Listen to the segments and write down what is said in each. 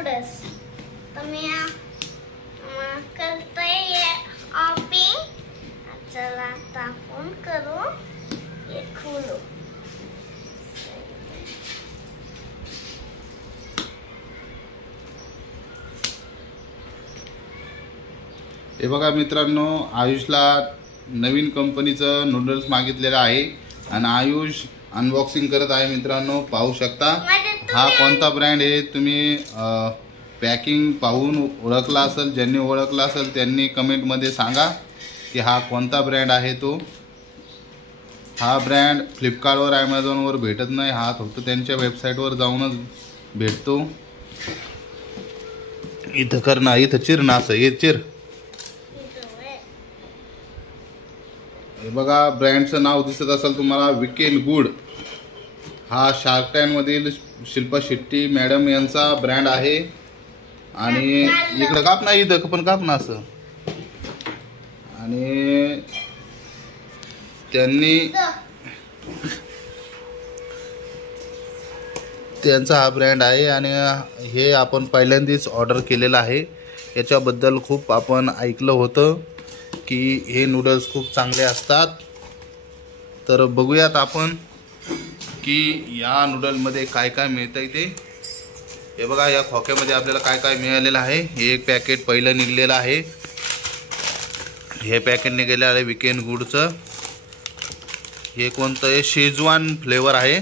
Noodles तर मी करतोय ऑपिंग। चला आता फोन करू, ये खोलो। हे बघा मित्रांनो, आयुषला नवीन कंपनीचं नूडल्स मागितलेलं आहे आणि आयुष अनबॉक्सिंग करत आहे। मित्रांनो पाहू शकता हा कोणता ब्रँड आहे। तुम्ही पॅकिंग पाहून ओळखला असेल, ज्यांनी ओळखला असेल त्यांनी कमेंटमध्ये सांगा की हा कोणता ब्रँड आहे तो। हा ब्रँड फ्लिपकार्टवर ॲमेझॉनवर भेटत नाही, हा फक्त त्यांच्या वेबसाईटवर जाऊनच भेटतो। इथं कर ना, इथं चिर ना, असं हे चिर। हे बघा ब्रँडचं नाव दिसत असेल तुम्हाला, विकेंड गुड। हा शार्क टँकमधील शिल्पा शेट्टी मॅडम यांचा ब्रँड आहे। आणि इकडं काप ना, इथं पण काप ना असं। आणि त्यांचा हा ब्रँड आहे आणि हे आपण पहिल्यांदाच ऑर्डर केलेलं आहे। याच्याबद्दल खूप आपण ऐकलं होतं की हे नूडल्स खूप चांगले असतात। तर बघूयात आपण की या नूडलमध्ये काय काय मिळतंय ते। हे बघा या खोक्यामध्ये आपल्याला काय काय मिळालेलं आहे। हे एक पॅकेट पहिलं निघलेलं आहे, हे पॅकेट निघालेलं आहे विकेंड गुडचं। हे कोणतं आहे, शेजवान फ्लेवर आहे।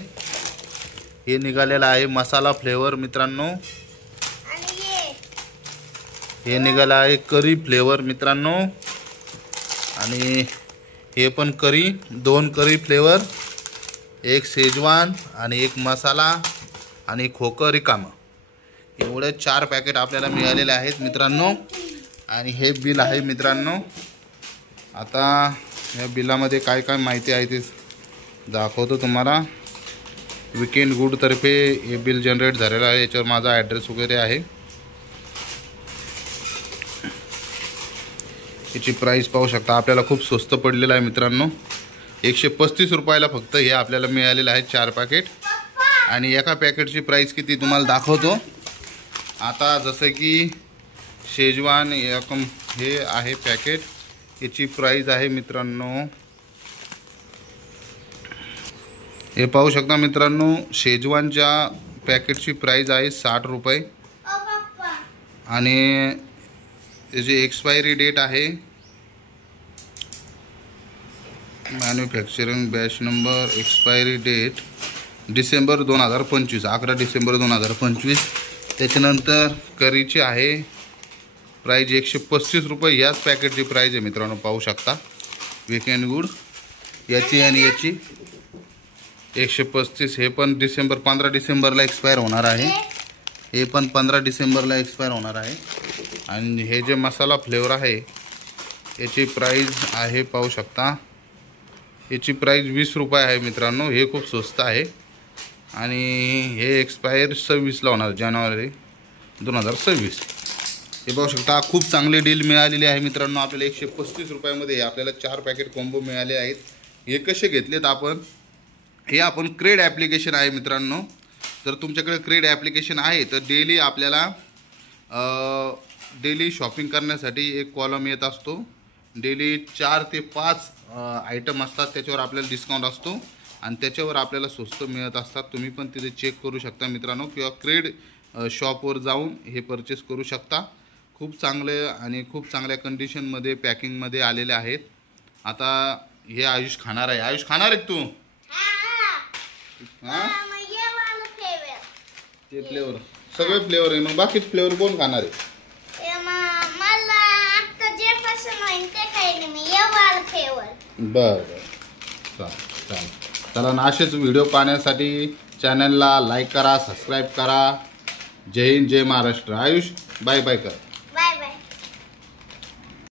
हे निघालेलं आहे मसाला फ्लेवर मित्रांनो। हे निघालं आहे करी फ्लेवर मित्रांनो। आणि हे पण करी, 2 करी फ्लेवर, एक शेजवान आणि एक मसाला आणि खोकं रिकामं। एवढे 4 पॅकेट आपल्याला मिळालेले आहेत मित्रांनो। आणि हे बिल आहे मित्रांनो। आता या बिलामध्ये काय काय माहिती आहे ते दाखवतो तुम्हाला। विकेंड गुड तर्फे हे बिल जनरेट झालेलं आहे, याच्यावर माझा ॲड्रेस वगैरे आहे। याची प्राईस पाहू शकता, आपल्याला खूप स्वस्त पडलेलं आहे मित्रांनो। 135 रुपयाला फक्त हे आपल्याला मिळालेलं आहे 4 पॅकेट। आणि एका पॅकेटची प्राईस किती तुम्हाला दाखवतो। आता जसं की शेजवान हे आहे पॅकेट, याची प्राईस आहे मित्रांनो, हे पाहू शकता मित्रांनो। शेजवानच्या पॅकेटची प्राईस आहे 60 रुपये आणि त्याची एक्सपायरी डेट आहे, manufacturing batch number, expiry date December 2025, 11 December 2025। त्याच्यानंतर करीची आहे प्राईज 135 रुपये, ह्याच पॅकेटची प्राईज आहे मित्रांनो पाहू शकता। विकेंड गुड याची आणि याची 135। हे पण 15 डिसेंबरला एक्सपायर होणार आहे, हे पण 15 डिसेंबरला एक्सपायर होणार आहे। आणि हे जे मसाला फ्लेवर आहे याची प्राईज आहे पाहू शकता, याची प्राईज 20 रुपये आहे मित्रांनो। हे खूप स्वस्त आहे आणि हे एक्सपायर 26ला होणार, जानेवारी 2026। हे पाहू शकता खूप चांगली डील मिळालेली आहे मित्रांनो आपल्याला। 135 रुपयामध्ये आपल्याला 4 पॅकेट कॉम्बो मिळाले आहेत। हे कसे घेतलेत आपण, हे आपण क्रेड ॲप्लिकेशन आहे मित्रांनो। जर तुमच्याकडे क्रेड ॲप्लिकेशन आहे तर डेली आपल्याला डेली शॉपिंग करण्यासाठी एक कॉलम येत असतो। डेली 4 ते 5 आयटम असतात, त्याच्यावर आपल्याला डिस्काउंट असतो आणि त्याच्यावर आपल्याला स्वस्त मिळत असतात। तुम्ही पण तिथे चेक करू शकता मित्रांनो, किंवा क्रेड शॉपवर जाऊन हे परचेस करू शकता। खूप चांगले आणि खूप चांगल्या कंडिशनमध्ये पॅकिंगमध्ये आलेले आहेत। आता हे आयुष खाणार आहे। आयुष खाणार आहे तू? हां ते फ्लेवर, सगळे फ्लेवर आहे, मग बाकी फ्लेवर कोण खाणार आहे? बरं बरं, चालेल। चला ना, असेच व्हिडिओ पाहण्यासाठी चॅनलला लाईक करा, सबस्क्राईब करा। जय हिंद, जय महाराष्ट्र। आयुष बाय बाय कर।